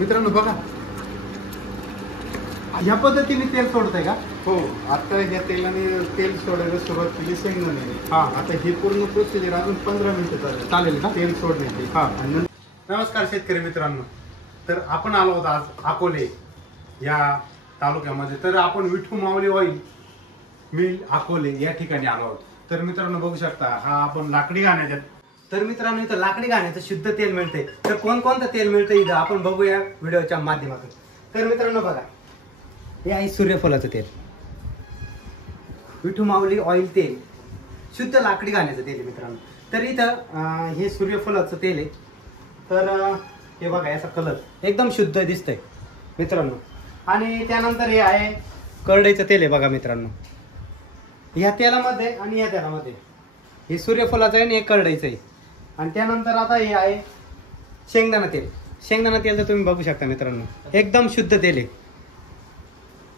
मित्रांनो बघा, ह्या पद्धतीने तेल सोडतंय का? हो, आता ह्या तेलाने तेल सोडायला सुरुवात केली शेंगदाणे. हा, आता ही पूर्ण प्रोसिजर अजून 15 मिनिटं चालेल का तेल सोडण्याची. हा. नमस्कार शेतकरी मित्रांनो, तर आपण आलो होतो आज अकोले या तालुक्यामध्ये. तर आपण विठू माऊली ऑइल मिल अकोले या ठिकाणी आलो आहोत. तर मित्रांनो बघू शकता, हा आपण लाकडी घाण्याच्या. तर मित्रांनो इथं लाकडी घाण्याचं शुद्ध तेल मिळते. तर कोणकोणतं तेल मिळतं इथं आपण बघूया व्हिडिओच्या माध्यमातून. तर मित्रांनो बघा, हे आहे सूर्यफुलाचं तेल, विठू माऊली ऑइल तेल, शुद्ध लाकडी घाण्याचं तेल आहे मित्रांनो. तर इथं हे सूर्यफुलाचं तेल आहे. तर हे बघा, याचा कलर एकदम शुद्ध दिसतंय मित्रांनो. आणि त्यानंतर हे आहे करडईचं तेल आहे बघा मित्रांनो. ह्या तेलामध्ये आणि या तेलामध्ये हे सूर्यफुलाचं आहे आणि हे करडईचं आहे. आणि त्यानंतर आता हे आहे शेंगदाणा तेल. शेंगदाणा तेल तर तुम्ही बघू शकता मित्रांनो, एकदम शुद्ध तेल आहे.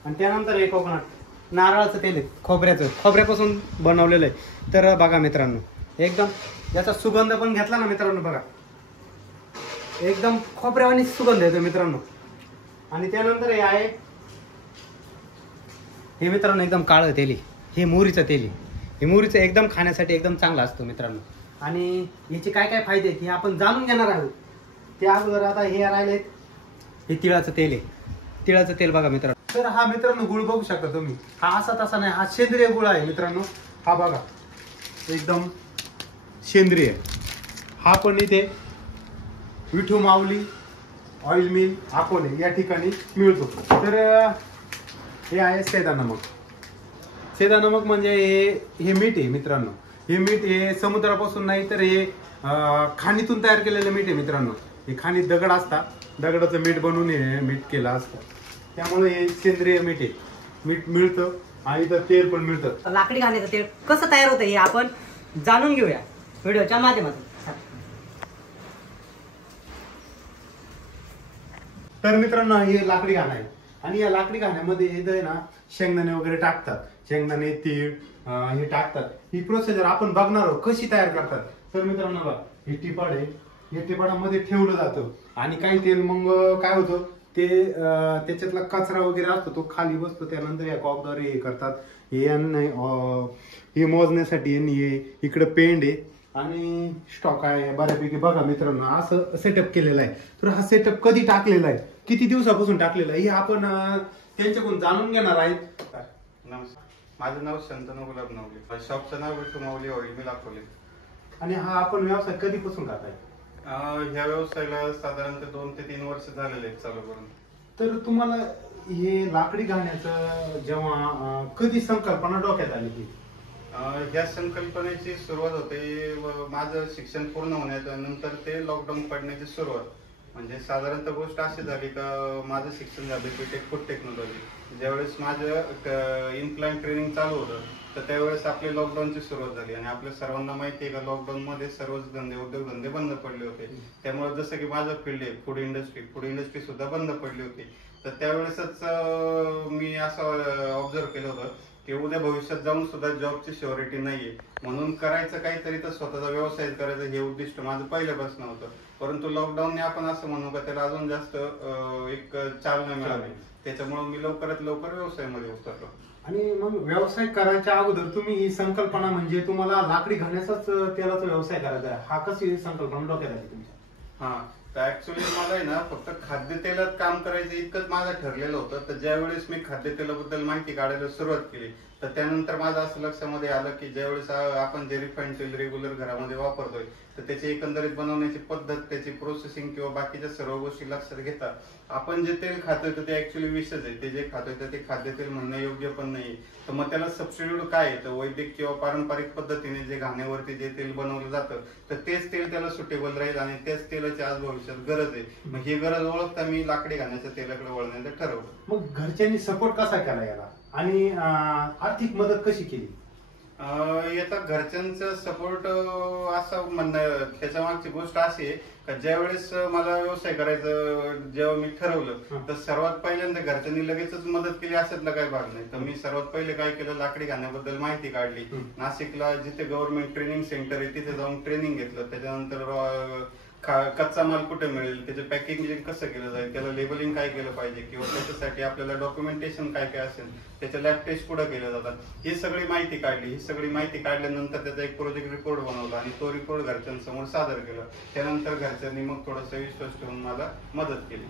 आणि त्यानंतर हे कोकोनट नारळाचं तेल आहे, खोबऱ्यापासून बनवलेलं आहे. तर बघा मित्रांनो, एकदम याचा सुगंध पण घेतला ना मित्रांनो, बघा एकदम खोबऱ्यावानी सुगंध येतो मित्रांनो. आणि त्यानंतर हे आहे हे मित्रांनो एकदम काळं तेल आहे, हे मोहरीचं तेल आहे. हे मोहरीचं एकदम खाण्यासाठी एकदम चांगलं असतं मित्रांनो. आणि याचे काय काय फायदे आहेत हे आपण जाणून घेणार आहोत. त्या अगोदर आता हे राहिले हे तिळाचं तेल आहे. तिळाचं तेल बघा मित्रांनो. तर हा मित्रांनो गुळ बघू शकता तुम्ही, हा असा तसा नाही, हा सेंद्रिय गुळ आहे मित्रांनो. हा बघा एकदम सेंद्रिय. हा पण इथे विठू माऊली ऑइल मिल अकोले या ठिकाणी मिळतो. तर हे आहे सेदा नमक. सेदा नमक म्हणजे हे मीठ आहे मित्रांनो. हे मीठ हे समुद्रापासून नाही, तर हे खाणीतून तयार केलेलं मीठ आहे मित्रांनो. हे खाणीत दगड असतात, दगडाचं मीठ बनवून हे मीठ केलं असतं, त्यामुळे हे सेंद्रिय मीठ आहे. मीठ मिळतं आणि इथं तेल पण मिळतं. लाकडी घाण्याचं तेल कसं तयार होतं हे आपण जाणून घेऊया व्हिडिओच्या माध्यमातून. तर मित्रांनो हे लाकडी घाणा आहे. आणि या लाकडी घाण्यामध्ये हे ना शेंगदाणे वगैरे टाकतात, शेंगदाणे तीळ हे टाकतात. ही प्रोसिजर आपण बघणार आहोत कशी तयार करतात. तर मित्रांनो बघा, हे टिपाड आहे, या टिपाडामध्ये ठेवलं जातं. आणि काही तेल मग काय होतं ते त्याच्यातला कचरा वगैरे असतो तो खाली बसतो. त्यानंतर या कॉकद्वारे हे करतात. हे मोजण्यासाठी हे इकडे पेंड आहे आणि स्टॉक आहे बऱ्यापैकी. बघा मित्रांनो असं सेटअप केलेलं आहे. तर हा सेटअप कधी टाकलेला आहे, किती दिवसापासून टाकलेला आहे, हे आपण त्यांच्याकडून जाणून घेणार आहेत. नमस्कार, माझं नाव शंतनू गुलाब नवले, शॉपचं नाव विठू माऊली ऑइल मिल अकोले. आणि हा आपण व्यवसाय कधीपासून करताय? ह्या व्यवसायाला साधारणतः 2 ते 3 वर्ष झालेले आहेत चालू करून. तर तुम्हाला हे लाकडी घाण्याचं जेव्हा कधी संकल्पना डोक्यात आली की? ह्या संकल्पनेची सुरुवात होते माझं शिक्षण पूर्ण होण्यानंतर ते लॉकडाऊन पडण्याची सुरुवात. म्हणजे साधारणतः गोष्ट अशी झाली का माझं शिक्षण झालं बीटेक फूड टेक्नॉलॉजी. ज्यावेळेस माझं इनप्लांट ट्रेनिंग चालू होतं तर त्यावेळेस आपली लॉकडाऊनची सुरुवात झाली. आणि आपल्या सर्वांना माहिती आहे का लॉकडाऊन मध्ये सर्वच उद्योगधंदे बंद पडले होते. त्यामुळे जसं की माझं फील्ड आहे फूड इंडस्ट्री सुद्धा बंद पडली होती. तर त्यावेळेसच मी असं ऑब्झर्व केलं होतं की उद्या भविष्यात जाऊन सुद्धा जॉबची श्युरिटी नाहीये, म्हणून करायचं काहीतरी तर स्वतःचा व्यवसाय करायचं हे उद्दिष्ट माझं पहिल्यापासून होतं. परंतु लॉकडाऊनने आपण असं म्हणू का त्याला अजून जास्त एक चालना मिळाली. त्याच्यामुळे मी लवकरात लवकर व्यवसायामध्ये उतरलो. आणि मग व्यवसाय करायच्या अगोदर तुम्ही ही संकल्पना म्हणजे तुम्हाला लाकडी घाण्याचाच तेलाचा व्यवसाय करायचा आहे, हा कशी संकल्पना डोक्यात आली तुमच्या? हा, तर ऍक्च्युली मला आहे ना फक्त खाद्यतेलात काम करायचं इतकंच माझं ठरलेलं होतं. तर ज्यावेळेस मी खाद्यतेलाबद्दल माहिती काढायला सुरुवात केली तर त्यानंतर माझं असं लक्षामध्ये आलं की ज्यावेळेस आपण जे रिफाईंड तेल रेग्युलर घरामध्ये वापरतोय तर त्याची एकंदरीत बनवण्याची पद्धत, त्याची प्रोसेसिंग किंवा बाकीच्या सर्व गोष्टी लक्षात घेता आपण जे तेल खातोय तर ते ऍक्च्युली विषच आहे. ते जे खातोय तर ते खाद्यतेल म्हणणं योग्य पण नाही. तर मग त्याला सबस्टिट्यूट काय आहे, तर वैदिक किंवा पारंपरिक पद्धतीने जे घाण्यावरती जे तेल बनवलं जातं तर तेच तेल त्याला सुटेबल राहील आणि तेच तेलाची आज भविष्यात गरज आहे. मग ही गरज ओळखता मी लाकडी घाण्याच्या तेलाकडे वळण्याचं ठरवलं. मग घरच्यांनी सपोर्ट कसा केला याला आणि आर्थिक मदत कशी केली? याचा घरच्यांचा सपोर्ट असं म्हणणं, त्याच्या मागची गोष्ट अशी आहे का ज्यावेळेस मला व्यवसाय करायचं जेव्हा मी ठरवलं तर सर्वात पहिल्यांदा घरच्यांनी लगेचच मदत केली अशातला काही भाग नाही. तर मी सर्वात पहिले काय केलं, लाकडी घाण्याबद्दल माहिती काढली. नाशिकला जिथे गव्हर्नमेंट ट्रेनिंग सेंटर आहे तिथे जाऊन ट्रेनिंग घेतलं. त्याच्यानंतर कच्चा माल कुठे मिळेल, त्याचं पॅकेजिंग कसं केलं जाईल, त्याला लेबलिंग काय केलं पाहिजे, किंवा त्याच्यासाठी आपल्याला डॉक्युमेंटेशन काय काय असेल, त्याच्या लॅब टेस्ट कुठं केल्या जातात, ही सगळी माहिती काढली. ही सगळी माहिती काढल्यानंतर त्याचा एक प्रोजेक्ट रिपोर्ट बनवला आणि तो रिपोर्ट घरच्यांसमोर सादर केला. त्यानंतर घरच्यांनी मग थोडासा विश्वास ठेवून मला मदत केली.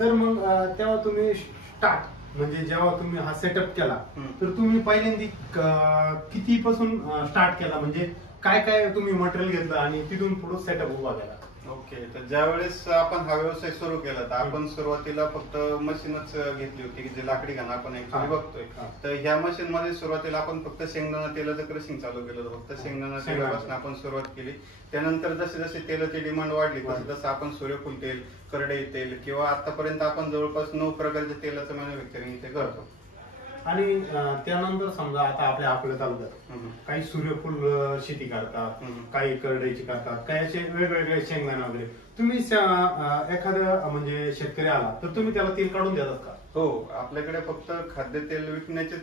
तर मग तेव्हा तुम्ही स्टार्ट म्हणजे जेव्हा तुम्ही हा सेटअप केला तर तुम्ही पहिल्यांदा किती पासून स्टार्ट केला, म्हणजे काय काय तुम्ही मटेरियल घेतलं आणि तिथून पुढे सेटअप उभा केला? ओके, तर ज्यावेळेस आपण हा व्यवसाय सुरू केला तर आपण सुरुवातीला फक्त मशीनच घेतली होती की जे लाकडी घाण आपण ऍक्च्युअली बघतोय. तर ह्या मशीन मध्ये सुरुवातीला आपण फक्त शेंगदाणा तेलाचं क्रशिंग चालू केलं होतं. फक्त शेंगदाणा तेलापासून आपण सुरुवात केली. त्यानंतर जसे जसे तेलाची डिमांड वाढली तसं तसं आपण सूर्यफूल तेल, करडई तेल किंवा आतापर्यंत आपण जवळपास 9 प्रकारच्या तेलाचं मॅन्युफॅक्चरिंग इथे करतो. आणि त्यानंतर समजा आता आपल्या तालुक्यात काही सूर्यफूल शेती करतात, काही करडईची करतात, काही असे वेगवेगळे शेंगदाणे वगैरे. तुम्ही एखादा म्हणजे शेतकरी आला तर तुम्ही त्याला तेल काढून देतात का? हो, आपल्याकडे फक्त खाद्यतेल विकण्याची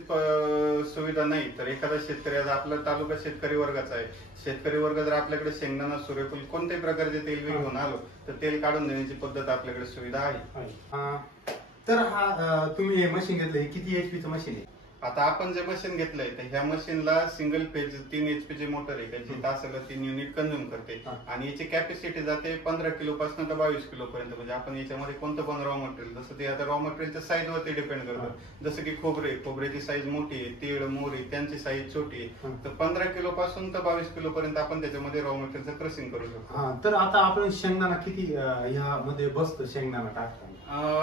सुविधा नाही, तर एखादा शेतकरी, आता आपला तालुका शेतकरी वर्गाचा आहे, शेतकरी वर्ग जर आपल्याकडे शेंगदाणा, सूर्यफूल कोणत्याही प्रकारचे तेल घेऊन आलो तर तेल काढून देण्याची पद्धत आपल्याकडे सुविधा आहे. तर हा तुम्ही हे मशीन घेतलंय, किती HP चं मशीन आहे? आता आपण जे मशीन घेतलंय तर ह्या मशीनला सिंगल फेज 3 HP ची मोटर आहे, त्याची तासाला 3 युनिट कंझ्युम करते आणि याची कॅपॅसिटी जाते 15 किलो पासून तर 22 किलो पर्यंत. म्हणजे आपण याच्यामध्ये कोणतं पण रॉ मटेरियल, जसं ते आता रॉ मटेरियलच्या साईज वरती डिपेंड करतं. जसं की खोबऱ्याची साईज मोठी आहे, तीळ, मोहरी त्यांची साईज छोटी आहे. तर 15 किलो पासून तर 22 किलो पर्यंत आपण त्याच्यामध्ये रॉ मटेरियलचं क्रशिंग करू शकतो. तर आता आपण शेंगदाणा किती ह्यामध्ये बसतं शेंगदाणा टाकतो?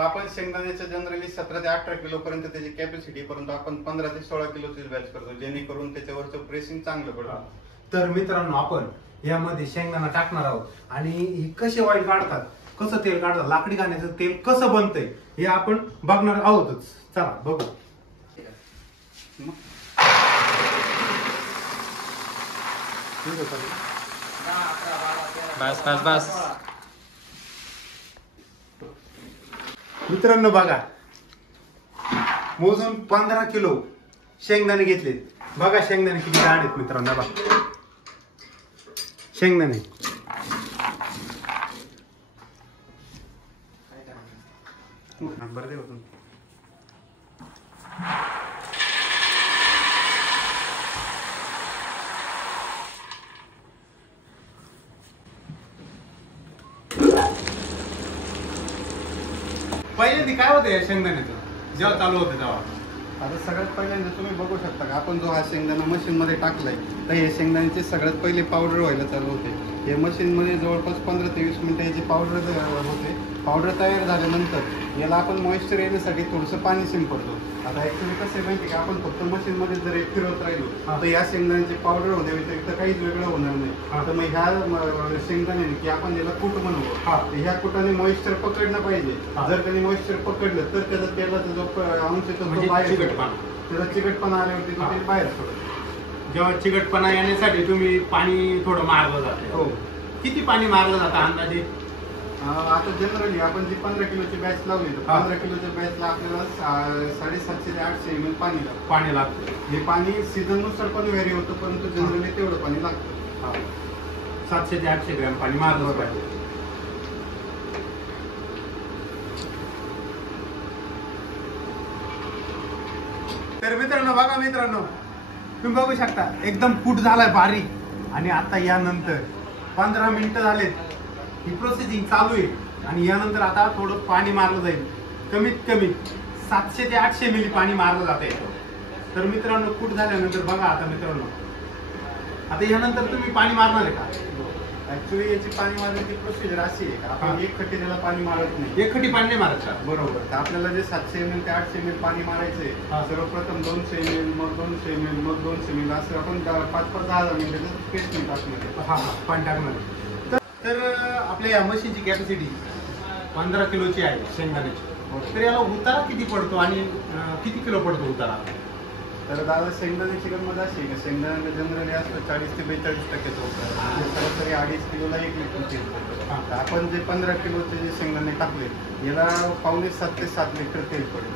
आपण शेंगदाण्याचं जनरली 17 ते 18 किलो पर्यंत त्याची कॅपॅसिटी, परंतु आपण 15 ते 16 किलोची बॅच करतो, जेणेकरून त्याच्यावरचं प्रेसिंग चांगलं पडतं. तर मित्रांनो, आपण यामध्ये शेंगदाणा टाकणार आहोत आणि हे कसे ऑइल काढतात, कसं तेल काढतात, लाकडी घाण्याचं तेल कसं बनतंय हे आपण बघणार आहोतच. चला बघू. बस बस बस. मित्रांनो बघा, मोजून 15 किलो शेंगदाणे घेतले. बघा शेंगदाणे किती जाड आहेत मित्रांनो. बघा शेंगदाणे. बरं, दे होतं. पहिल्यांदा काय होतं या शेंगदाण्याचं जेव्हा चालू होतं तेव्हा? आता सगळ्यात पहिल्यांदा तुम्ही बघू शकता का आपण जो हा शेंगदाणा मशीन मध्ये टाकलाय तर हे शेंगदाण्याचे सगळ्यात पहिले पावडर व्हायला चालू होते. हे मशीन मध्ये जवळपास 15 ते 20 मिनिटं याची पावडर होते. पावडर तयार झाल्यानंतर याला आपण मॉइश्चर येण्यासाठी थोडंसं पाणी शिंपडतो. आता ऍक्च्युली कसं आहे माहिती का, आपण फक्त मशीन मध्ये जर एक फिरवत राहिलो तर या शेंगदाण्याची पावडर होण्या व्यतिरिक्त काहीच वेगळं होणार नाही. तर मग ह्या शेंगदाण्याने की आपण याला कूट बनवू, ह्या कुटाने मॉइश्चर पकडलं पाहिजे. जर त्यांनी मॉइश्चर पकडलं तर त्याचा तेलाचा जो अंश येतो तो बाहेर, त्याचा चिकटपणा आल्यावरती तो तेल बाहेर सोडतो. जेव्हा चिकटपणा येण्यासाठी तुम्ही पाणी थोडं मारलं जातं. हो. किती पाणी मारलं जातं अंदाजे? आता जनरली आपण जी 15 किलोची बॅच लावली तर 15 किलोच्या बॅचला आपल्याला 750 ते 800 ml पाणी लागतं. हे पाणी सीझन नुसार पण व्हेरी होतं, परंतु जनरली तेवढं पाणी लागतं. 700 ते 800 ग्रॅम पाणी मारलं पाहिजे. तर मित्रांनो बघा, मित्रांनो तुम्ही बघू शकता एकदम कूट झालाय बारीक. आणि आता यानंतर 15 मिनिटं झालेत, ही प्रोसेसिंग चालू आहे. आणि यानंतर आता थोडं पाणी मारलं जाईल. कमीत कमी 700 ते 800 मिली पाणी मारलं जाते. तर मित्रांनो कूट झाल्यानंतर बघा आता मित्रांनो, आता यानंतर तुम्ही पाणी मारणार आहे का? ऍक्च्युली याची पाणी मारण्याची प्रोसिजर अशी आहे का, आपण एक खट्टी त्याला पाणी मारत नाही. एक खटी पाणी नाही मारायचं. बरोबर. तर आपल्याला जे 700 ml ते 800 ml पाणी मारायचंय, सर्वप्रथम 200 ml, मग 200 ml, मग 200 ml असं आपण 5-10 मिनिटाचं पेस्ट टाकणार. पाणी टाकणार. तर आपल्या या मशीनची कॅपॅसिटी 15 किलोची आहे शेंगदाण्याची. तर याला उतारा किती पडतो आणि किती किलो पडतो उतारा? तर दादा शेंगदाण्याची गंमत अशी आहे का, शेंगदाण्याला जनरली असतं 40 ते 42% उतारा. सरासरी 2.5 किलोला 1 लिटर तेल पडतं. आपण जे 15 किलोचे जे शेंगदाणे टाकले याला 7.5 ते 7 लिटर तेल पडेल.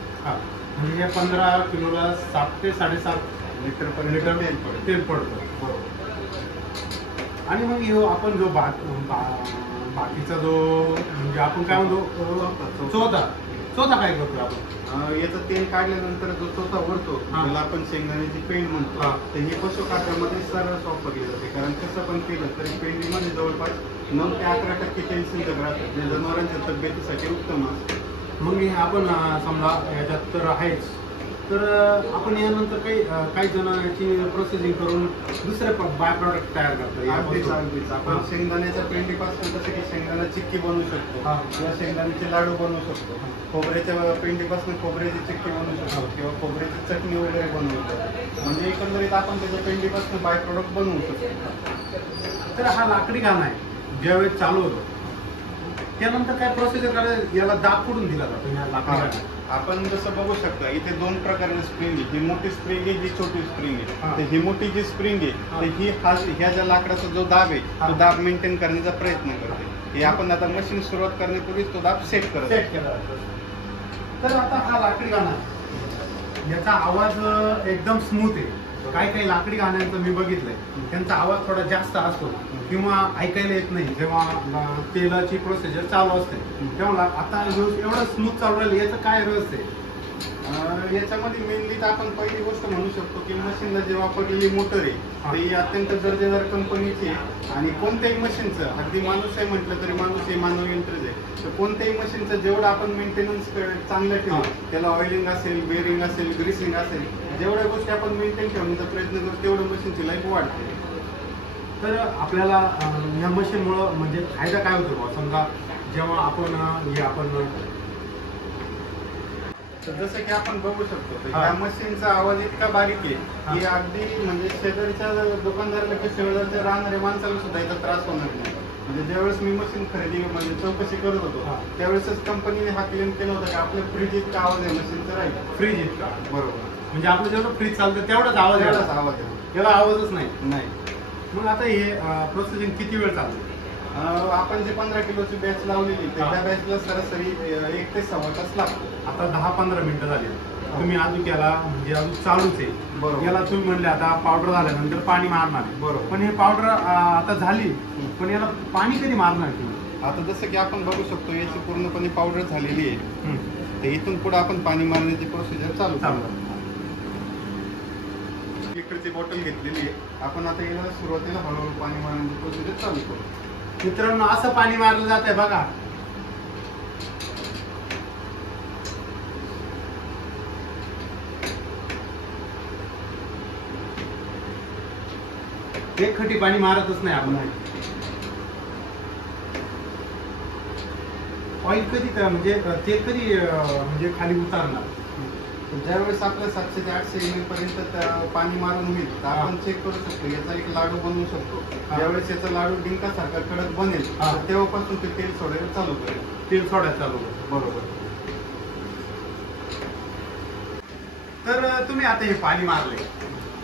म्हणजे 15 किलोला 7 ते 7.5 लिटर तेल पडतं. आणि मग आपण जो बाकीचा जो म्हणजे आपण काय म्हणतो चौथा काय करतो आपण? याचं तेल काढल्यानंतर जो चौथा वरतो हा. त्याला आपण शेंगदाण्याची पेंड म्हणतो. हा. तर ही पशुखाद्यामध्ये सर्रास वापरली जाते, कारण कसं पण केलं तरी पेंडीमध्ये जवळपास 9 ते 11% तेल शिल्लक राहतं, जे जनावरांच्या तब्येतीसाठी उत्तम असतं. मग हे आपण समजा याच्यात तर आहेच, तर आपण यानंतर काही जण याची प्रोसेसिंग करून दुसरे बाय प्रॉडक्ट तयार करतात अगदीच यापासून. अगदीच आपण हा. शेंगदाण्याच्या पेंडीपासून जसं की शेंगदाणा चिक्की बनवू शकतो हा. किंवा शेंगदाण्याचे लाडू बनवू शकतो. खोबऱ्याच्या पेंडीपासून खोबऱ्याची चिक्की बनवू शकतो किंवा खोबऱ्याची चटणी वगैरे बनवतो. म्हणजे एकंदरीत आपण त्याच्या पेंडीपासून बाय प्रॉडक्ट बनवू शकतो. तर हा लाकडी घाण आहे ज्यावेळेस चालू होतो त्यानंतर काय प्रोसिजर करायला याला दाब कुठून दिला जातो या लाकडी हा. घाण्याला? आपण जसं बघू शकता इथे 2 प्रकारचे स्प्रिंग आहे. ही मोठी स्प्रिंग आहे, ही छोटी स्प्रिंग हा. आहे. तर ही मोठी जी स्प्रिंग आहे हा. तर ही ह्या ज्या लाकडाचा जो दाब आहे हा. तो दाब मेंटेन करण्याचा प्रयत्न करते. हे आपण आता मशीन सुरुवात करण्यापूर्वीच तो दाब सेट करतो. सेट केला जातो. तर आता हा लाकडी गाणा याचा आवाज एकदम स्मूथ आहे. काही लाकडी गाण्यांचं मी बघितलंय त्यांचा आवाज थोडा जास्त असतो किंवा ऐकायला येत नाही जेव्हा तेलाची प्रोसिजर चालू असते तेव्हा. आता एवढं स्मूथ चालू राहिलं याचं काय रहस्य आहे? याच्यामध्ये मेनली तर आपण पहिली गोष्ट म्हणू शकतो की मशीनला जे वापरलेली मोटर आहे हा. तर ही अत्यंत दर्जेदार कंपनीची आहे. आणि कोणत्याही मशीनचं अगदी माणूस आहे म्हटलं तरी माणूस हे मानव यंत्रच आहे. तर कोणत्याही मशीनचं जेवढं आपण मेंटेनन्स चांगलं ठेवू, हा. त्याला ऑइलिंग असेल, बेरिंग असेल, ग्रीसिंग असेल, जेवढ्या गोष्टी आपण मेंटेन ठेवण्याचा प्रयत्न करतो तेवढं मशीनची लाईफ वाढते. तर आपल्याला या मशीनमुळं म्हणजे फायदा काय होतो बुवा? समजा जेव्हा आपण तर जसं की आपण बघू शकतो तर हा. या मशीनचा आवाज इतका बारीक आहे हा. की अगदी म्हणजे शेजारच्या दुकानदाराला किंवा शेजारच्या राहणाऱ्या माणसाला सुद्धा याचा त्रास होणार नाही. म्हणजे ज्यावेळेस मी मशीन खरेदी म्हणजे चौकशी करत होतो हा. त्यावेळेसच कंपनीने हा क्लेम केला होता की आपल्या फ्रीज इतका आवाज आहे मशीनचा राहील. फ्रीज इतका बरोबर, म्हणजे आपलं जेवढं फ्रीज चालतं तेवढाच आवाज तेवढाच यायला. आवाज आहे. याला आवाजच नाही. नाही. मग आता हे प्रोसेसिंग किती वेळ चालते? आपण जे 15 किलोची बॅच लावलेली तर हा. त्या बॅचला सरासरी 1 ते सव्वा तास लागतो. आता 10-15 मिनिटं झाली. तुम्ही अजून याला म्हणजे अजून चालूच आहे. बरोबर. याला तुम्ही म्हणले आता पावडर झाल्यानंतर पाणी मारणार आहे. बरोबर. पण हे पावडर आता झाली पण याला पाणी कधी मारणार तुम्ही? आता जसं की आपण बघू शकतो याची पूर्णपणे पावडर झालेली आहे. तर इथून पुढे आपण पाणी मारण्याची प्रोसिजर चालू चालू. लिक्विडची बॉटल घेतलेली आहे. आपण आता याला सुरुवातीला हळूहळू पाणी मारण्याची प्रोसिजर चालू करू. मित्रांनो असं पाणी मारलं जात आहे बघा. एक खटी पाणी मारतच नाही आपण. ऑइल कधी म्हणजे तेल कधी म्हणजे खाली उतारणार? ज्यावेळेस आपलं 700 ते 800 ml पर्यंत पाणी मारून होईल तर आपण चेक करू शकतो. याचा एक लाडू बनवू शकतो. हा. ज्यावेळेस याचा लाडू डिंकासारखा कडक बनेल हा. तर तेव्हापासून ते तेल सोडायला चालू करेल. तेल सोडायला चालू होतं. बरोबर. तर तुम्ही आता हे पाणी मारले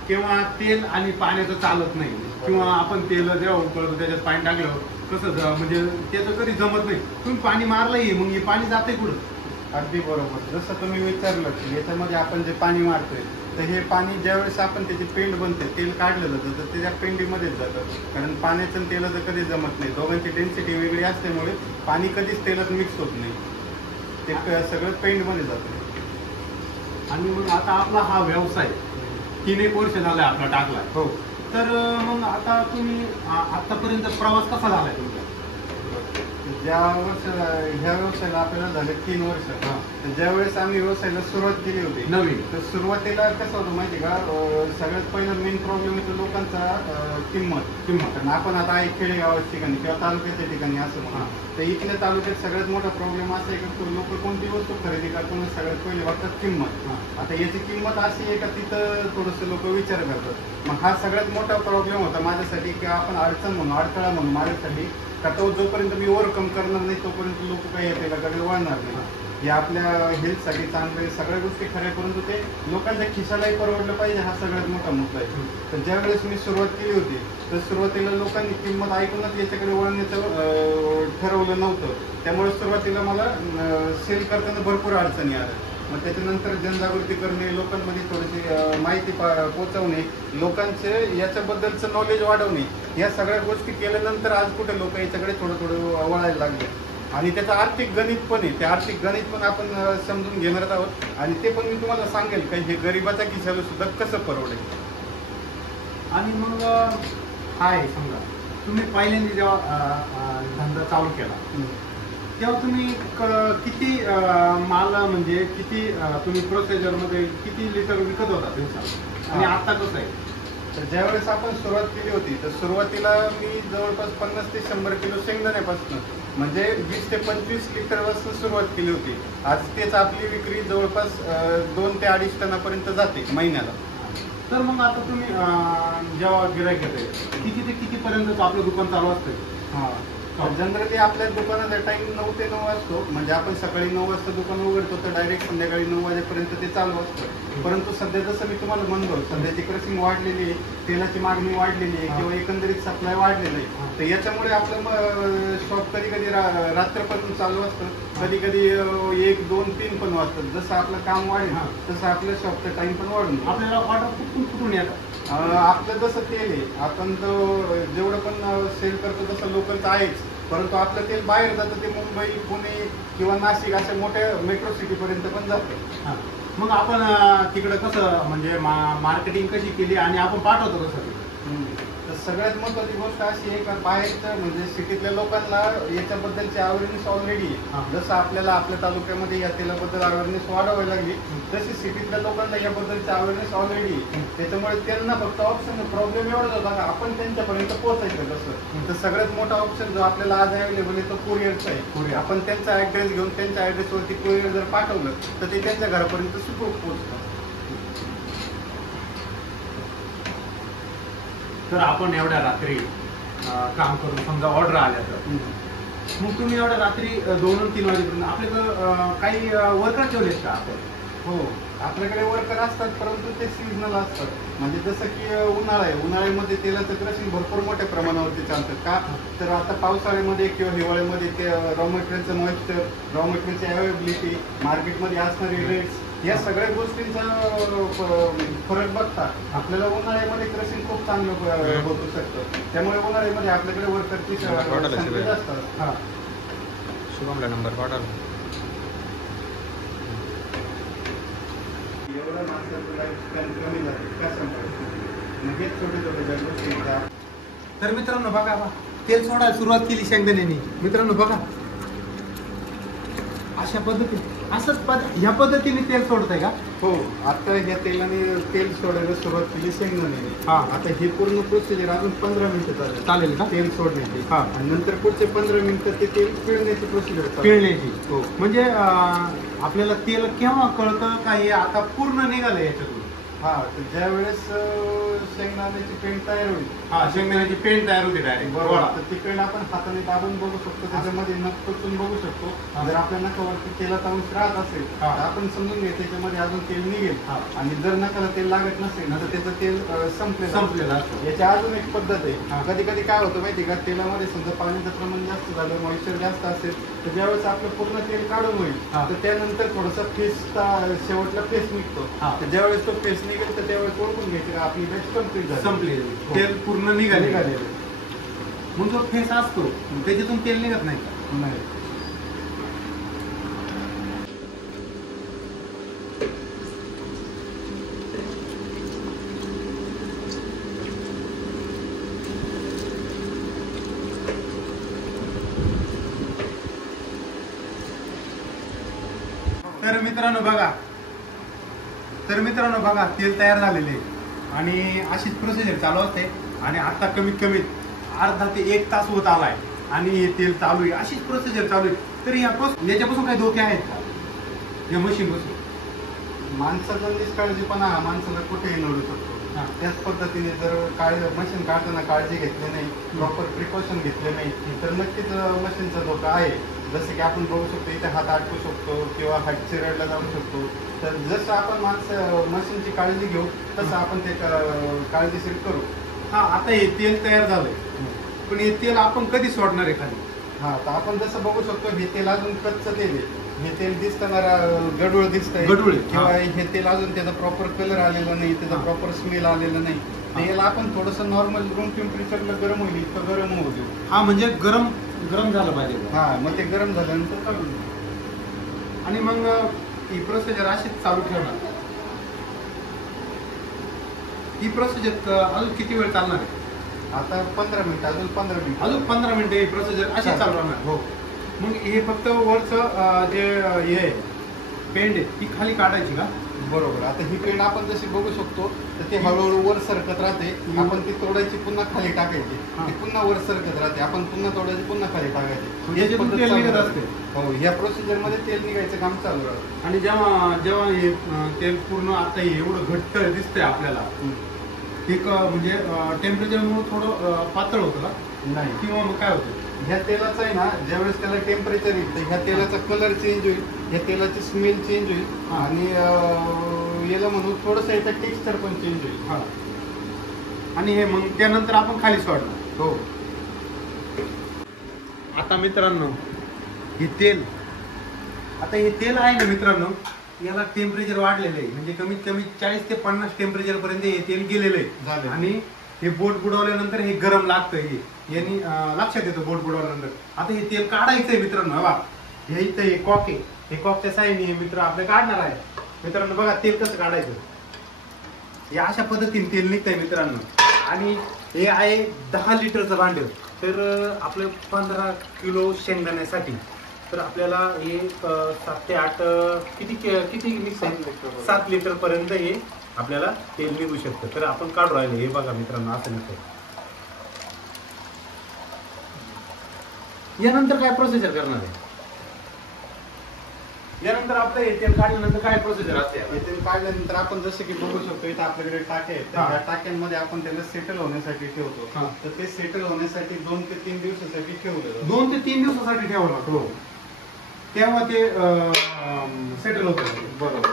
किंवा तेल आणि पाण्याचं चालत नाही किंवा आपण तेल जेव्हा उकळतो त्याच्यात पाणी टाकलं कसं म्हणजे त्याचं कधी जमत नाही. तुम्ही पाणी मारलंही मग हे पाणी जाते कुठं? अगदी बरोबर. जसं तुम्ही विचारलं की याच्यामध्ये आपण जे पाणी मारतोय तर हे पाणी ज्यावेळेस आपण त्याची पेंड बनते तेल काढलं जातं तर त्याच्या पेंडीमध्येच जातं. कारण पाण्याचं आणि तेलाचं कधी जमत नाही. दोघांची डेन्सिटी वेगळी असल्यामुळे पाणी कधीच तेलात मिक्स होत नाही. ते सगळं पेंडमध्ये जातं. आणि मग आता आपला हा व्यवसाय 3-1 वर्ष झालाय आपला टाकला. हो. तर मग आता तुम्ही आतापर्यंत प्रवास कसा झालाय तुमचा? ह्या व्यवसायाला आपल्याला झाले 3 वर्ष. हा. तर ज्यावेळेस आम्ही व्यवसायाला सुरुवात केली होती नवीन तर सुरुवातीला कसं होतं माहिती का सगळ्यात पहिला मेन प्रॉब्लेम येतो लोकांचा किंमत. कारण आपण आता आहे खेडेगावाच्या ठिकाणी किंवा तालुक्याच्या ठिकाणी असं म्हणा. तर इथल्या तालुक्यात सगळ्यात मोठा प्रॉब्लेम असा आहे की लोक कोणती वस्तू खरेदी करताना सगळ्यात पहिले बघतात किंमत. आता याची किंमत अशी आहे का तिथं थोडंसं लोक विचार करतात. मग हा सगळ्यात मोठा प्रॉब्लेम होता माझ्यासाठी की आपण अडचण म्हणून अडथळा म्हणून माझ्यासाठी का तो जोपर्यंत मी ओव्हरकम करणार नाही तोपर्यंत लोक काही त्याच्याकडे वळणार नाही. हे आपल्या हेल्थसाठी चांगले सगळ्या गोष्टी खऱ्या, परंतु ते लोकांच्या खिशालाही परवडलं पाहिजे हा सगळ्यात मोठा मुद्दा आहे. तर ज्यावेळेस मी सुरुवात केली होती तर सुरुवातीला लोकांनी किंमत ऐकूनच याच्याकडे वळण्याचं ठरवलं नव्हतं. त्यामुळे सुरुवातीला मला सेल करताना भरपूर अडचणी आल्या. मग त्याच्यानंतर जनजागृती करणे, लोकांमध्ये थोडीशी माहिती पोहोचवणे, लोकांचे याच्याबद्दलचं नॉलेज वाढवणे, या सगळ्या गोष्टी केल्यानंतर आज कुठे लोक याच्याकडे थोडं थोडं वळायला लागले. आणि त्याचं आर्थिक गणित पण आहे, ते आर्थिक गणित पण आपण समजून घेणार आहोत आणि ते पण मी तुम्हाला सांगेल की हे गरिबाच्या खिशाला सुद्धा कसं परवडेल. आणि मग काय समजा तुम्ही पहिल्यांदा जेव्हा धंदा चालू केला तेव्हा तुम्ही किती माल म्हणजे किती तुम्ही प्रोसेजरमध्ये किती लिटर विकत होता दिवसात आणि आता कसं आहे? तर ज्यावेळेस आपण सुरुवात केली होती तर सुरुवातीला मी जवळपास 50 ते 100 किलो शेंगदाण्यापासून म्हणजे 20 ते 25 लिटरपासून सुरुवात केली होती. आज तेच आपली विक्री जवळपास 2 ते 2.5 टनापर्यंत जाते महिन्याला. तर मग आता तुम्ही जेव्हा गिऱ्हाईक येते किती ते कितीपर्यंत आपलं दुकान चालू असतं? हां, जनरली आपल्या दुकानाचा टाइम 9 ते 9 असतो. म्हणजे आपण सकाळी 9 वाजता दुकान उघडतो तर डायरेक्ट संध्याकाळी 9 वाजेपर्यंत ते चालू असतं. परंतु सध्या जसं मी तुम्हाला म्हणलो, सध्याची क्रसिंग वाढलेली आहे, तेलाची मागणी वाढलेली आहे किंवा एकंदरीत सप्लाय वाढलेलं आहे. तर याच्यामुळे आपलं शॉप कधी कधी रात्रपासून चालू असतं, कधी कधी 1, 2, 3 पण वाजतात. जसं आपलं काम वाढेल तसं आपल्या शॉपचा टाइम पण वाढून आपल्याला ऑर्डर कुठून येतात? आपलं जसं तेल आहे, आपण जेवढं पण सेल करतो तसं लोकलचं आहेच, परंतु आपलं तेल बाहेर जातं, ते मुंबई, पुणे किंवा नाशिक अशा मोठ्या मेट्रो सिटीपर्यंत पण जातं. मग आपण तिकडं कसं म्हणजे मार्केटिंग कशी केली आणि आपण पाठवतो कसं? तर सगळ्यात महत्वाची गोष्ट अशी आहे का बाहेरचं म्हणजे सिटीतल्या लोकांना याच्याबद्दलची अवेअरनेस ऑलरेडी आहे. जसं आपल्याला आपल्या तालुक्यामध्ये या तेलाबद्दल अवेअरनेस वाढवावी लागली तशी सिटीतल्या लोकांना याबद्दलची अवेअरनेस ऑलरेडी आहे. त्याच्यामुळे त्यांना फक्त ऑप्शन प्रॉब्लेम एवढाच होता का आपण त्यांच्यापर्यंत पोहोचायचं कसं. तर सगळ्यात मोठा ऑप्शन जो आपल्याला आज अवेलेबल आहे तो कुरिअरचा आहे. आपण त्यांचा ऍड्रेस घेऊन त्यांच्या ऍड्रेसवरती कुरिअर जर पाठवलं तर ते त्यांच्या घरापर्यंत सुखरूप पोहोचतं. तर आपण एवढ्या रात्री काम करून समजा ऑर्डर आल्या तर मग तुम्ही एवढ्या रात्री 2-3 वाजेपर्यंत आपल्याकडं काही वर्कर ठेवलेत का आपण? हो, आपल्याकडे वर्कर असतात परंतु ते सीझनल असतात. म्हणजे जसं की उन्हाळा आहे, उन्हाळ्यामध्ये तेलाचं क्रशिंग भरपूर मोठ्या प्रमाणावरती चालतं. का तर आता पावसाळ्यामध्ये किंवा हिवाळ्यामध्ये ते रॉ मटेरियलचं मॉइश्चर, रॉ मटेरियलची अवेलेबिलिटी, मार्केटमध्ये असणारे रेट्स, या सगळ्या गोष्टींचा फरक बघता आपल्याला उन्हाळ्यामध्ये क्रशिंग खूप चांगलं होऊ शकतं. त्यामुळे उन्हाळ्यामध्ये आपल्याकडे वर्करची संख्या जास्त असते. शुभमला नंबर पाठवला. एवढं माणसाचं लाईफ कमी झालं कशामुळे मग हेच छोटे छोटे ज्या गोष्टी. तर मित्रांनो बघा, तेल सोडायला सुरुवात केली शेंगदाण्यानी. मित्रांनो बघा, अशा पद्धतीने ह्या पद्धतीने तेल सोडतंय का? हो, आता ह्या तेलाने तेल सोडायला सुरुवात केली शेंगदाण्याने. आता ही पूर्ण प्रोसिजर अजून 15 मिनिटं चालेल का तेल सोडण्याची. आणि नंतर पुढचे 15 मिनिटं ते तेल पिळण्याची प्रोसिजर. पिळण्याची. हो, म्हणजे आपल्याला तेल केव्हा कळतं का हे आता पूर्ण निघालं याच्यातून? तर ज्या वेळेस शेंगदाण्याची पेंट तयार होईल, शेंगदाण्याची पेंट तयार होते डायरेक्ट. बरोबर, तर ती पेंट आपण हाताने दाबून बघू शकतो, त्याच्यामध्ये नख टोचून बघू शकतो. जर आपल्या नखावरती तेलाचा अंश राहत असेल तर आपण समजून घ्यायचं त्याच्यामध्ये अजून तेल निघेल. आणि जर नखाला तेल लागत नसेल तर त्याचं तेल संपलेलं असतं. याची अजून एक पद्धत आहे. कधी कधी काय होतं माहिती का, तेलामध्ये समजा पाण्याचं प्रमाण जास्त झालं, मॉइश्चर जास्त असेल तर ज्यावेळेस आपलं पूर्ण तेल काढून होईल तर त्यानंतर थोडंसं फेसचा शेवटला फेस निघतो. तर ज्यावेळेस तो फेस निघेल तर त्यावेळेस ओळखून घ्यायची का आपली बॅच कंप्लीट झाली, संपली, तेल पूर्ण निघाले. मग जो फेस असतो त्याच्यातून तेल निघत नाही का? नाही. तर मित्रांनो बघा, तेल तयार झालेले आहे आणि अशीच प्रोसिजर चालू असते. आणि आता कमीत कमी अर्धा ते 1 तास होत आलाय आणि हे तेल चालू आहे, अशीच प्रोसिजर चालू आहे. तर याच्यापासून काही धोके आहेत का या मशीन पासून? माणसाचा निष्काळजीपणा हा माणसाला कुठेही नडू शकतो. त्याच पद्धतीने जर मशीन काढताना काळजी घेतली नाही, प्रॉपर प्रिकॉशन घेतले नाही तर नक्कीच मशीनचा धोका आहे. जसं की आपण बघू शकतो इथे हात अडकू शकतो किंवा हात चिरडला जाऊ शकतो. तर जसं आपण मशीनची काळजी घेऊ तसं आपण ते काळजीशीर करू. आता हे तेल तयार झालंय पण हे तेल आपण कधी सोडणार आहे खाली? तर आपण जसं बघू शकतो हे तेल अजून कच्चं तेल आहे. हे तेल दिसताना गडूळ दिसतंय गढूळ आहे. किंवा हा. हे तेल अजून त्याचा प्रॉपर कलर आलेला नाही, त्याचा हा. प्रॉपर स्मेल आलेला नाही. हा. याला आपण थोडंसं नॉर्मल रूम टेम्परेचरला गरम होईल इतकं गरम होऊ देऊ. हा म्हणजे गरम गरम झालं पाहिजे. हा, मग ते गरम झाल्यानंतर काढून देऊ. आणि मग ही प्रोसिजर अशीच चालू ठेवणार. ही प्रोसिजर अजून किती वेळ चालणार आहे? आता 15 मिनिटं, अजून 15 मिनिटं. अजून 15 मिनिटं ही प्रोसिजर अशी चालू राहणार. हो. मग हे फक्त वरचं जे हे पेंड आहे ती खाली काढायची का? बरोबर. आता ही पेंड आपण जशी बघू शकतो तर ते हळूहळू वर सरकत राहते. आपण ती तोडायची, पुन्हा खाली टाकायची. हा. ती पुन्हा वर सरकत राहते. आपण पुन्हा तोडायची, पुन्हा खाली टाकायची. याच्यातून पद्धत तेल चालू निघत राहते. असते. हो, या प्रोसिजर मध्ये तेल निघायचं काम चालू राहतं. आणि जेव्हा जेव्हा हे तेल पूर्ण आता हे एवढं घट्ट दिसतंय आपल्याला, एक म्हणजे टेम्परेचरमुळे थोडं पातळ होतं का नाही, किंवा मग काय होतं? ह्या तेलाचं आहे ना, ज्यावेळेस त्याला टेम्परेचर येईल तर ह्या तेलाचा कलर चेंज होईल, ह्या तेलाची स्मेल चेंज होईल हा. आणि याला म्हणून थोडंसं याचं टेक्स्चर पण चेंज होईल. हा. आणि हे मग त्यानंतर आपण खाली सोडणार. हो. आता मित्रांनो हे तेल, आता हे तेल आहे ना मित्रांनो, याला टेम्परेचर वाढलेलं आहे. म्हणजे कमीत कमी 40 ते 50 टेम्परेचर पर्यंत हे तेल गेलेलं आहे. झालं. आणि हे बोट बुडवल्यानंतर हे गरम लागतं. हे यांनी लक्षात येतं बोट बुडवल्यानंतर. आता हे तेल काढायचंय मित्रांनो. बघा हे इथं हे कॉक आहे, हे कॉकच्या साईडने हे मित्र आपले काढणार आहे. मित्रांनो बघा तेल कसं काढायचं. हे अशा पद्धतीने तेल निघतंय मित्रांनो. आणि हे आहे 10 लिटरचं भांड. तर आपलं 15 किलो शेंगदाण्यासाठी तर आपल्याला हे 7 ते 8 किती मिक्स आहे? 7 लिटर पर्यंत हे आपल्याला तेल निघू शकतं. तर आपण काढू राहिले. हे बघा मित्रांनो असं निघतंय. यानंतर काय प्रोसिजर करणार आहे? यानंतर आपलं हे तेल काढल्यानंतर काय प्रोसिजर असते? हे तेल काढल्यानंतर आपण जसं की बघू शकतो इथं आपल्याकडे टाके आहेत. हा. त्या टाक्यांमध्ये आपण त्याला सेटल होण्यासाठी ठेवतो. हा. तर ते सेटल होण्यासाठी 2 ते 3 दिवसासाठी ठेवलं जातं. 2 ते 3 दिवसासाठी ठेवावं लागतं. तेव्हा ते सेटल होतं. बरोबर.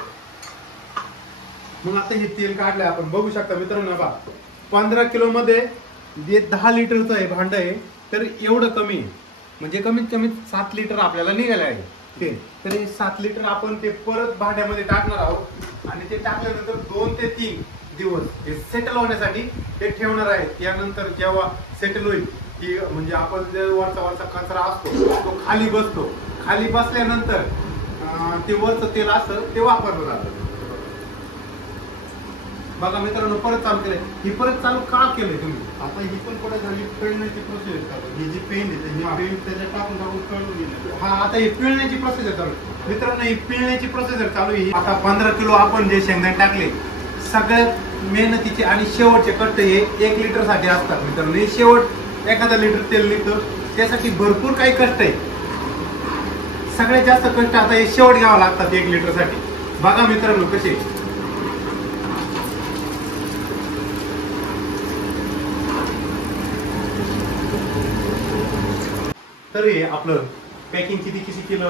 मग आता हे तेल काढलंय आपण बघू शकता मित्रांनो. बघा 15 किलो मध्ये जे 10 लिटरचं आहे भांड आहे. तर एवढं कमी आहे. म्हणजे कमीत कमी 7 लिटर आपल्याला निघालं आहे ते. तर हे 7 लिटर आपण ते परत भांड्यामध्ये टाकणार आहोत. आणि ते टाकल्यानंतर 2 ते 3 दिवस हे सेटल होण्यासाठी ते ठेवणार आहेत. त्यानंतर जेव्हा सेटल होईल की म्हणजे आपण जे वरचा कचरा असतो तो खाली बसतो. खाली बसल्यानंतर ते वरचं तेल असतं ते वापरलं जातं. बघा मित्रांनो परत चालू केलंय. ही परत चालू का केलंय तुम्ही? आता ही पण पुढे झाली पिळण्याची प्रोसेस चालू. ही जी पेंड आहे ही हा. पेंड त्याच्यात टाकून कळून गेली. हा आता ही पिळण्याची प्रोसेस चालू आहे. मित्रांनो ही पिळण्याची प्रोसेस चालू आहे. आता 15 किलो आपण जे शेंगदाणे टाकले सगळ्यात मेहनतीचे आणि शेवटचे कट्टे हे 1 लिटर साठी असतात मित्रांनो. हे शेवट एखादा लिटर तेल निघतं त्यासाठी भरपूर काही कष्ट आहे. सगळ्यात जास्त कष्ट आता हे शेवट घ्यावं लागतात 1 लिटर साठी. बघा मित्रांनो कसे. तर हे आपलं पॅकिंग किती किलो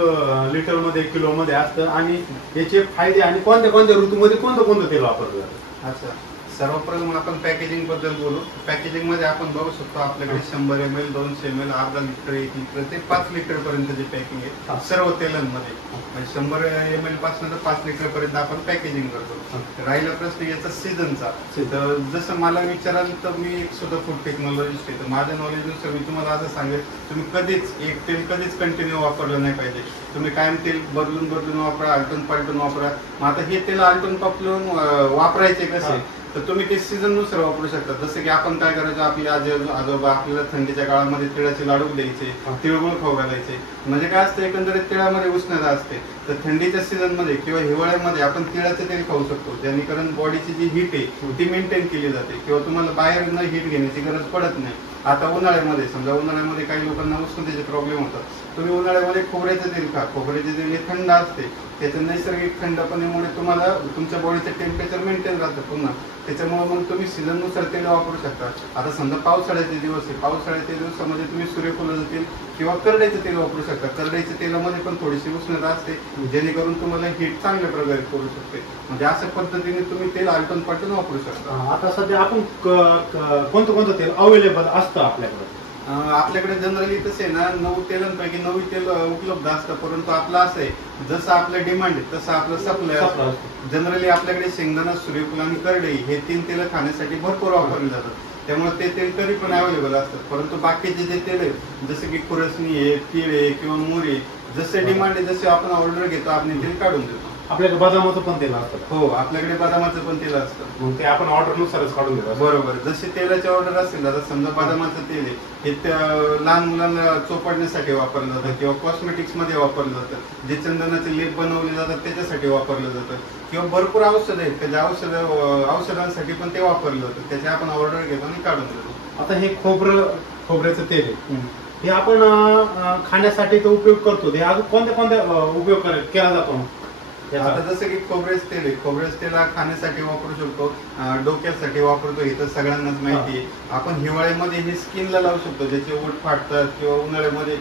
लिटर मध्ये किलो मध्ये असतं आणि याचे फायदे आणि कोणत्या कोणत्या ऋतूमध्ये कोणतं तेल वापरलं जातं? अच्छा, सर्वप्रथम आपण पॅकेजिंग बद्दल बोलू. पॅकेजिंग मध्ये आपण बघू शकतो आपल्याकडे 100 ml, 200 ml, अर्धा लिटर, 1 लिटर ते 5 लिटर पर्यंत जे पॅकिंग आहे सर्व तेलांमध्ये. म्हणजे 100 ml पासून तर 5 लिटर पर्यंत आपण पॅकेजिंग करतो. राहिला प्रश्न याचा सीझनचा. तर जसं मला विचाराल तर मी एक सुद्धा फूड टेक्नॉलॉजिस्ट आहे. तर माझ्या नॉलेजनुसार मी तुम्हाला असं सांगेल, तुम्ही कधीच एक तेल कधीच कंटिन्यू वापरलं नाही पाहिजे. तुम्ही कायम तेल बदलून वापरा, आलटून पालटून वापरा. मग आता हे तेल आलटून पालटून वापरायचे कसे? तर तुम्ही ते सीझननुसार वापरू शकता. जसं की आपण काय करायचं, आपले आजोबा आपल्याला थंडीच्या काळामध्ये तिळाचे लाडू द्यायचे, तिळगुळ खाऊ घालायचे. म्हणजे काय असतं, एकंदरीत तिळामध्ये उष्णता असते. तर थंडीच्या सीझन मध्ये किंवा हिवाळ्यामध्ये आपण तिळाचे तेल खाऊ शकतो. जेणेकरून बॉडीची जी हीट आहे ती मेंटेन केली जाते किंवा तुम्हाला बाहेर न हीट घेण्याची गरज पडत नाही. आता उन्हाळ्यामध्ये समजा उन्हाळ्यामध्ये काही लोकांना उष्णतेचे प्रॉब्लेम होतात. तुम्ही उन्हाळ्यामध्ये खोबऱ्याचं तेल खा. खोबऱ्याचे तेल हे थंड असते. त्याच्या नैसर्गिक थंडपणेमुळे तुम्हाला तुमच्या बॉडीचं टेम्परेचर मेंटेन राहतं पुन्हा. त्याच्यामुळे मग तुम्ही सीझननुसार तेल वापरू शकता. आता समजा पावसाळ्याचे दिवस आहे, पावसाळ्याच्या दिवसामध्ये तुम्ही सूर्यफुलाचं तेल किंवा करडईचं तेल वापरू शकता. करडईच्या तेलामध्ये पण थोडीशी उष्णता असते, जेणेकरून तुम्हाला हीट चांगल्या प्रकारे करू शकते. म्हणजे अशा पद्धतीने तुम्ही तेल आलटून पालटून वापरू शकता. आता सध्या आपण कोणतं तेल अवेलेबल असतं आपल्याकडे? आपल्याकडे जनरली तसे ना 9 तेलांपैकी 9 तेल उपलब्ध असतं, परंतु आपलं असं आहे जसं आपलं डिमांड आहे तसं आपलं सप्लाय असतं. जनरली आपल्याकडे शेंगदाणा, सूर्यफूल आणि करडई हे 3 तेल खाण्यासाठी भरपूर वापरले जातात. त्यामुळे ते तेल कधी पण अवेलेबल असतात. परंतु बाकीचे जे तेल आहे जसे की खुरसणी आहे, तीळ आहे किंवा मोहरी, जसे डिमांड आहे जसे आपण ऑर्डर घेतो आपण तेल काढून देतो. आपल्याकडे बदामाचं पण तेल असतं. हो, आपल्याकडे बदामाचं पण तेल असतं. मग ते आपण ऑर्डर नुसारच काढून देतो. बरोबर. जसे तेलाची ऑर्डर असेल, आता समजा बदामाचं तेल आहे हे लहान मुलांना चोपडण्यासाठी वापरलं जातं किंवा कॉस्मेटिक्स मध्ये वापरलं जातं, जे चंदनाचे लेप बनवले जातात त्याच्यासाठी वापरलं जातं, किंवा भरपूर औषध आहेत त्याच्या औषधांसाठी पण ते वापरलं जातं. त्याचे आपण ऑर्डर घेतो आणि काढून देतो. आता हे खोबऱ्याचं तेल आहे, हे आपण खाण्यासाठी तो उपयोग करतो. हे अजून कोणत्या उपयोग केला जातो? आता जसं की खोबरेच तेल आहे, खोबरेच तेल हा खाण्यासाठी वापरू शकतो, डोक्यासाठी वापरतो, हे तर सगळ्यांनाच माहिती आहे. आपण हिवाळ्यामध्ये हे स्किनला लावू शकतो, ज्याचे ओठ फाटतात किंवा उन्हाळ्यामध्ये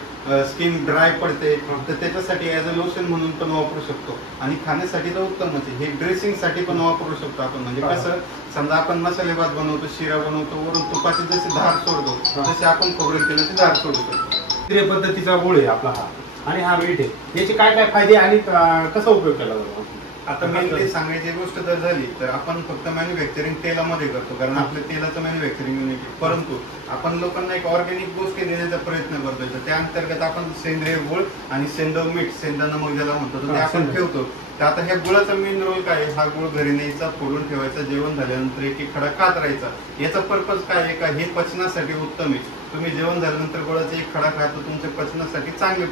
स्किन ड्राय पडते तर त्याच्यासाठी ऍज अ लोशन म्हणून पण वापरू शकतो. आणि खाण्यासाठी तर उत्तमच आहे. हे ड्रेसिंग साठी पण वापरू शकतो आपण. म्हणजे कसं, समजा आपण मसाले भात बनवतो, शिरा बनवतो, वरून तुपाची जशी धार सोडतो तसे आपण खोबरेल तेलाची धार सोडतो. शास्त्रीय पद्धतीचा गुळ आहे आपला हा, आणि हा मीठ आहे. याचे काय काय फायदे आणि कसा उपयोग केला जातो? आता मेनली सांगायची गोष्ट जर झाली तर आपण फक्त मॅन्युफॅक्चरिंग तेलामध्ये करतो, कारण आपल्या तेलाचं मॅन्युफॅक्चरिंग युनिट आहे. परंतु आपण लोकांना एक ऑर्गॅनिक गोष्टी देण्याचा प्रयत्न करतोय. तर त्या अंतर्गत आपण सेंद्रिय गुळ आणि सेंदव मीठ, सेंदा नमक ज्याला म्हणतो, तर ते आपण ठेवतो. तर आता ह्या गुळाचा मेन रोल काय आहे? हा गुळ घरी न्यायचा, फोडून ठेवायचा, जेवण झाल्यानंतर एक खडा खात राहायचा. याचा पर्पज काय आहे का? हे पचनासाठी उत्तम आहे. तुम्ही जेवण झाल्यानंतर गुळाचा एक खडा खातो, तुमच्या पचनासाठी चांगली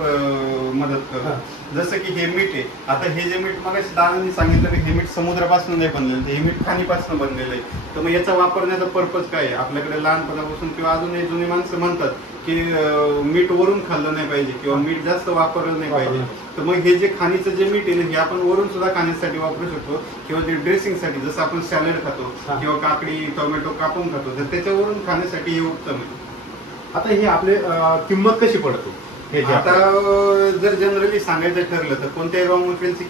मदत करतो. जसं की हे मीठ आहे, आता हे जे मीठ मग दादांनी सांगितलं की हे मीठ समुद्रापासून नाही बनलेलं, हे मीठ खाणीपासून बनलेलं आहे. तर मग याचा वापरण्याचा पर्पज काय आहे? आपल्याकडे लहानपणापासून किंवा अजूनही जुनी माणसं म्हणतात की मीठ वरून खाल्लं नाही पाहिजे किंवा मीठ जास्त वापरलं नाही पाहिजे. तर मग हे जे खाणीचं जे मीठ आहे हे आपण वरून सुद्धा खाण्यासाठी वापरू शकतो, किंवा जे ड्रेसिंगसाठी, जसं आपण सॅलड खातो किंवा काकडी, टोमॅटो कापून खातो, तर त्याच्यावरून खाण्यासाठी हे उत्तम आहे. आता हे आपले किंमत कशी पडते? आता जर जनरली सांगायचं ठरलं तर कोणत्याही रॉ मटेरियलची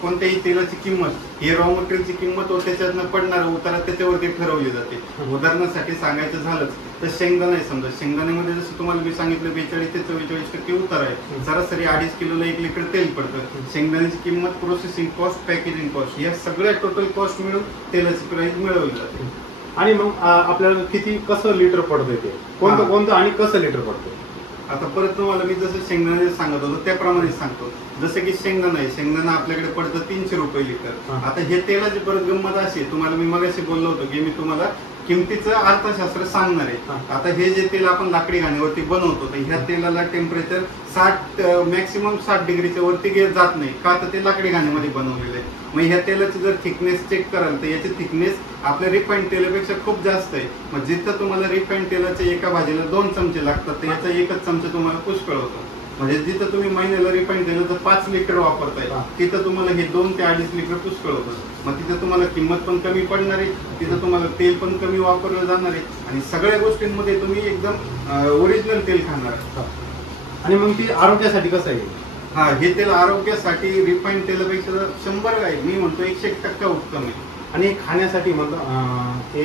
कोणत्याही तेलाची किंमत, ही रॉ मटेरियलची किंमत व त्याच्यातनं पडणारा उतारा त्याच्यावरती ठरवली जाते. उदाहरणासाठी सांगायचं झालंच तर शेंगदाणा आहे, समजा शेंगदाण्यामध्ये जसं तुम्हाला मी सांगितलं 42 ते 44% उतार आहे. सरासरी 2.5 किलोला 1 लिटर तेल पडतं. शेंगदाण्याची किंमत, प्रोसेसिंग कॉस्ट, पॅकेजिंग कॉस्ट, या सगळ्या टोटल कॉस्ट मिळून तेलाची प्राइस मिळवली जाते. आणि मग आपल्याला किती कसं लिटर पडतं ते, कोणतं आणि कसं लिटर पडतं? आता परत तुम्हाला मी जसं शेंगदाणे सांगत होतो त्याप्रमाणे सांगतो. जसं की शेंगदाणा आहे, शेंगदाणा आपल्याकडे पडतं 300 रुपये लिटर. आता हे तेलाची परत गंमत अशी, तुम्हाला मी मगाशी बोललो होतो की मी तुम्हाला किमतीचं अर्थशास्त्र सांगणार आहे. आता हे जे तेल आपण लाकडी घाण्यावरती बनवतो, तर ह्या तेलाला टेम्परेचर 60 मॅक्सिमम 60 डिग्रीच्या वरती जात नाही. का? तर ते लाकडी घाण्यामध्ये बनवलेलं आहे. मग ह्या तेलाची जर थिकनेस चेक कराल तर याची थिकनेस आपल्या रिफाईंड तेलापेक्षा खूप जास्त आहे. मग जिथं तुम्हाला रिफाईंड तेलाच्या एका भाजीला 2 चमचे लागतात, तर याचा 1च चमचा तुम्हाला पुष्कळ होतो. म्हणजे जिथं तुम्ही महिन्याला रिफाईंड तेलाचं 5 लिटर वापरताय, तिथं तुम्हाला हे 2 ते 2.5 लिटर पुष्कळ होतं. मग तिथं तुम्हाला किंमत पण कमी पडणार आहे, तिथं तुम्हाला तेल पण कमी वापरलं जाणार आहे, आणि सगळ्या गोष्टींमध्ये तुम्ही एकदम ओरिजिनल तेल खाणार. आणि मग ती आरोग्यासाठी कसं आहे? हा, हे तेल आरोग्यासाठी रिफाईंड तेलापेक्षा 100 आहे, मी म्हणतो 101% उत्तम आहे. आणि खाण्यासाठी म्हणतो ते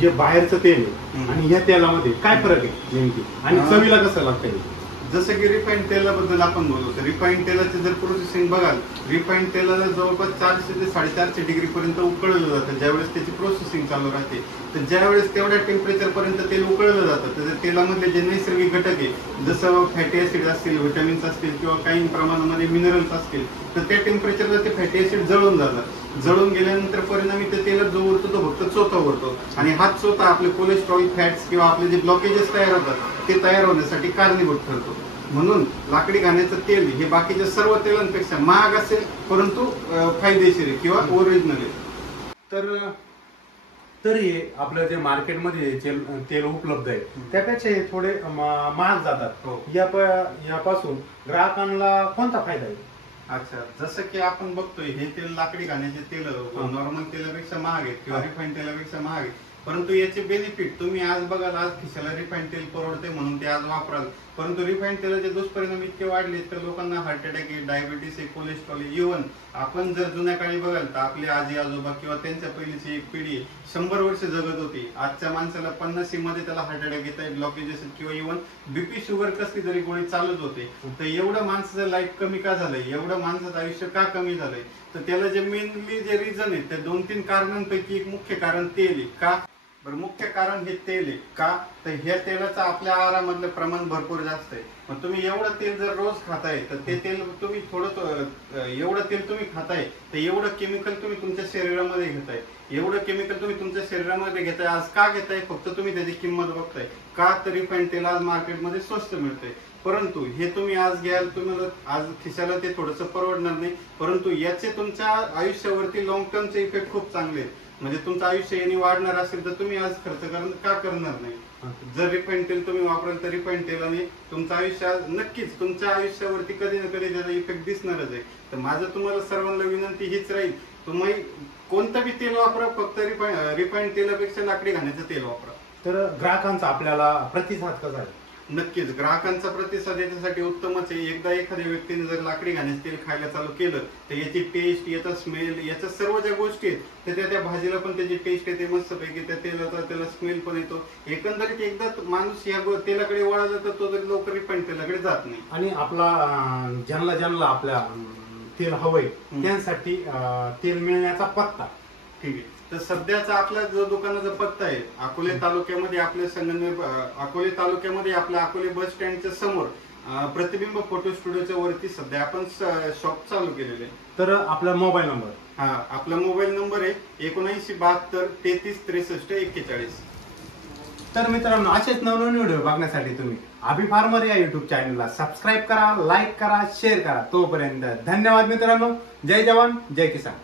जे बाहेरचं तेल आहे आणि ह्या तेलामध्ये काय फरक आहे नेमकी, आणि चवीला कसं लागतं? जसं की रिफाईंड तेलाबद्दल आपण बोलतो, रिफाईंड तेलाचे जर प्रोसेसिंग बघाल, रिफाईंड तेलाला जवळपास 400 ते 450 डिग्री पर्यंत उकळलं जातं. ज्यावेळेस त्याची प्रोसेसिंग चालू राहते, तर ज्यावेळेस तेवढ्या टेम्परेचर पर्यंत तेल उकळलं जातं, तर तेलामधले जे नैसर्गिक घटक आहे, जसं फॅटी ऍसिड असतील, व्हिटॅमिन्स असतील किंवा काही प्रमाणामध्ये मिनरल्स असतील, तर त्या टेम्परेचरला ते फॅटी ऍसिड जळून जातात. जळून गेल्यानंतर परिणामी त्या तेलात जो उरतो तो फक्त चोथा उरतो, आणि हा चोथा आपले कोलेस्ट्रॉल, फॅट्स किंवा आपले जे ब्लॉकेजेस तयार होतात ते तयार होण्यासाठी कारणीभूत ठरतो. म्हणून लाकडी घाण्याचं तेल हे बाकीच्या सर्व तेलांपेक्षा महाग असेल, परंतु फायदेशीर आहे किंवा ओरिजिनल आहे. तर हे आपलं जे मार्केटमध्ये तेल उपलब्ध आहे त्यापेक्षा हे थोडे महाग जातात. यापासून ग्राहकांना कोणता फायदा आहे? अच्छा, जसं की आपण बघतोय हे तेल, लाकडी घाण्याचे तेल नॉर्मल तेलापेक्षा महाग आहेत किंवा रिफाईंड तेलापेक्षा महाग आहेत, परंतु याचे बेनिफिट तुम्ही आज बघाल, आज खिशाला रिफाईंड तेल परवडते म्हणून ते आज वापराल, परंतु रिफाईंड तेलाचे दुष्परिणाम इतके वाढले तर लोकांना हार्ट अटॅक आहे, डायबिटीस आहे, कोलेस्ट्रॉल आहे. इव्हन आपण जर जुन्या काळी बघाल तर आपले आजी आजोबा किंवा त्यांच्या पहिलीची एक पिढी 100 वर्ष जगत होती. आजच्या माणसाला 50 मध्ये त्याला हार्ट अटॅक येत आहे, ब्लॉकेजेस किंवा इव्हन बीपी शुगर कसली तरी गोळी चालत होते. तर एवढं माणसाचं लाईफ कमी का झालंय, एवढं माणसाचं आयुष्य का कमी झालंय, तर त्याला जे मेनली जे रिझन आहे ते 2-3 कारणांपैकी एक मुख्य कारण तेल आहे. का बरं, मुख्य कारण हे तेल आहे. का तर ह्या तेलाचं आपल्या आहारामधलं प्रमाण भरपूर जास्त आहे. मग तुम्ही एवढं तेल जर रोज खाताय तर ते तेल तुम्ही एवढं तेल तुम्ही खाताय तर एवढं केमिकल तुम्ही तुमच्या शरीरामध्ये घेताय, एवढं केमिकल तुम्ही तुमच्या शरीरामध्ये घेताय. आज का घेताय, फक्त तुम्ही त्याची किंमत बघताय. का तर रिफाईंड तेल आज मार्केटमध्ये स्वस्त मिळतंय. परंतु हे तुम्ही आज घ्याल, तुम्हाला आज खिशाला ते थोडंसं परवडणार नाही, परंतु याचे तुमच्या आयुष्यावरती लॉंग टर्मचे इफेक्ट खूप चांगले आहेत. म्हणजे तुमचं आयुष्य याने वाढणार असेल तर तुम्ही आज खर्च का करणार नाही. जर रिफाईंड तेल तुम्ही वापराल तर रिफाईंड तेलाने तुमचं आयुष्य नक्कीच तुमच्या आयुष्यावरती कधी ना कधी त्याचा इफेक्ट दिसणारच आहे. तर माझं तुम्हाला सर्वांना विनंती हीच राहील, तुम्ही कोणतं बी तेल वापरा, फक्त रिफाईंड तेलापेक्षा लाकडी घाण्याचं तेल वापरा. तर ग्राहकांचा आपल्याला प्रतिसाद कसा आहे? नक्कीच ग्राहकांचा प्रतिसाद याच्यासाठी उत्तमच आहे. एकदा एखाद्या व्यक्तीने जर लाकडी घाण्याचं तेल खायला चालू केलं तर याची टेस्ट, याचा स्मेल, याच्या सर्व ज्या गोष्टी आहेत तर त्या भाजीला पण त्याची टेस्ट येते मस्तपैकी, त्या तेलाचा त्याला स्मेल पण येतो. एकंदरीत एकदा माणूस या तेलाकडे वळाला तर तो जर लवकर रिफाईंड तेलाकडे जात नाही. आणि आपला ज्यांना आपल्या तेल हवंय त्यांसाठी तेल मिळण्याचा पत्ता ठीक आहे. तर सध्याचा आपला जो दुकानाचा पत्ता आहे अकोले तालुक्यामध्ये अकोले तालुक्यामध्ये आपल्या अकोले बस स्टँडच्या समोर प्रतिबिंब फोटो स्टुडिओच्या वरती सध्या आपण शॉप चालू केलेले आहे. तर आपला मोबाईल नंबर? आपला मोबाईल नंबर आहे 7972 33 63 41. तर मित्रांनो, असेच नवनवीन व्हिडिओ बघण्यासाठी तुम्ही अभि फार्मर या युट्यूब चॅनलला सबस्क्राईब करा, लाईक करा, शेअर करा. तोपर्यंत धन्यवाद मित्रांनो. जय जवान जय किसान.